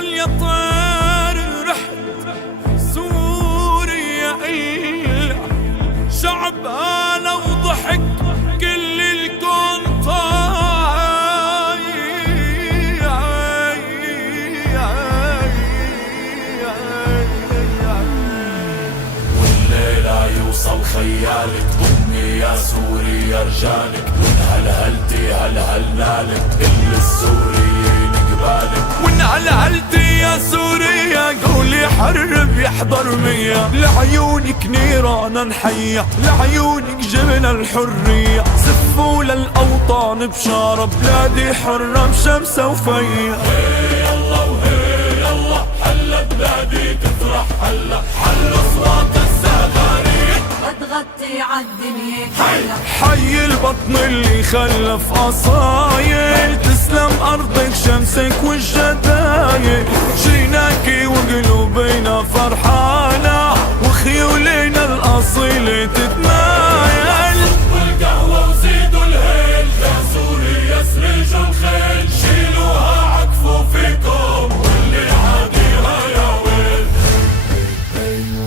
اسأل يا طير رحت سوريا إلا شعبها لو ضحك كل الكون طاير. والليلة يوصل خيالك ضمي يا سوريا رجالك، هلهلتي هلهلنالك كل السوريين قبالك. وان هلهلتي يا سوريا قولي حرب يحضر مية، لعيونك نيران نحية، لعيونك جبنا الحرية. زفوا للأوطان بشارة بلادي حرة بشمسة وفية. هي الله وهي الله حلا بلادي تفرح حلا، حل اصوات الزغاريد تغطي عالدنيا كلها. حي البطن اللي خلف أصايل، تسلم أرضك شمسك والجدايل. جيناكي وقلوبنا فرحانة وخيولنا الأصيلة تتمايل. والقهوة وزيدوا الهيل يا سوريا سرجوا الخيل، شيلوها عكفوا فيكم واللي عاديها يا ويل.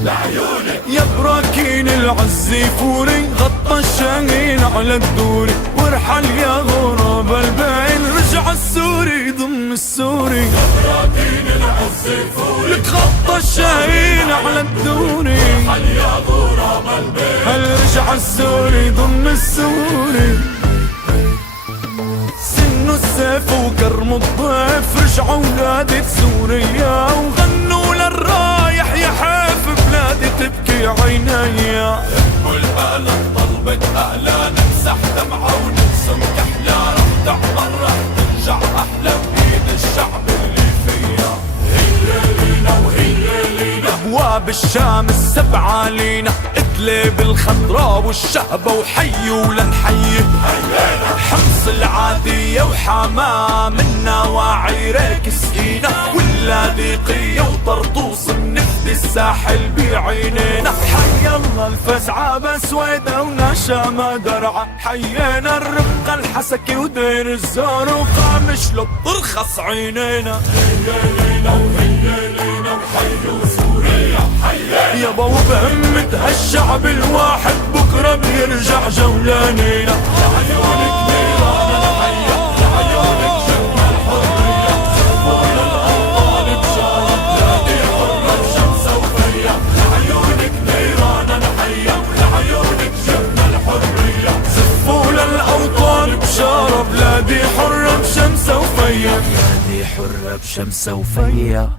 لعيونك يا براكين العزي فوري غطى الشاهين على الدوري، وارحل يا غراب البين رجع السوري ضم السوري. براكين العز فوري لك غطى الشاهين على الدوري، حل يا غراب البيت هل رجع السوري ضم السوري. سنوا السيف وكرموا الضيف، رجعوا ولادة سوريا وغنوا للرايح يا حيف بلادي تبكي عينيا. والبلد طلبت أهلا نمسح دمعة ونرسم كحلة، رح تعمر رح ترجع أحلى بإيد الشعب اللي فيها. هي لينا وهي لينا ابواب الشام السبعة لينا، ادلب الخضراء والشهبة وحي ولنحي. حمص العادية وحماه من نواعي ريك سقينا، واللاذقية وطرطوس النفد الساحل بعينينا. حي الله الفزعة بسويدة ونشامة درعا، حيينا الرقة الحسكي ودير الزور وقامش لب ترخص عينينا. يابا وبهمة هالشعب الواحد بكرة بيرجع جولانينا. لعيونك نيران الحية، لعيونك جنة الحرية. زفوا للأوطان بشارة بلادي حرة بشمسة وفية. لعيونك نيران الحية، لعيونك جنة الحرية. زفوا للأوطان بشارة بلادي حرة بشمسة وفية، بلادي حرة بشمسة وفية.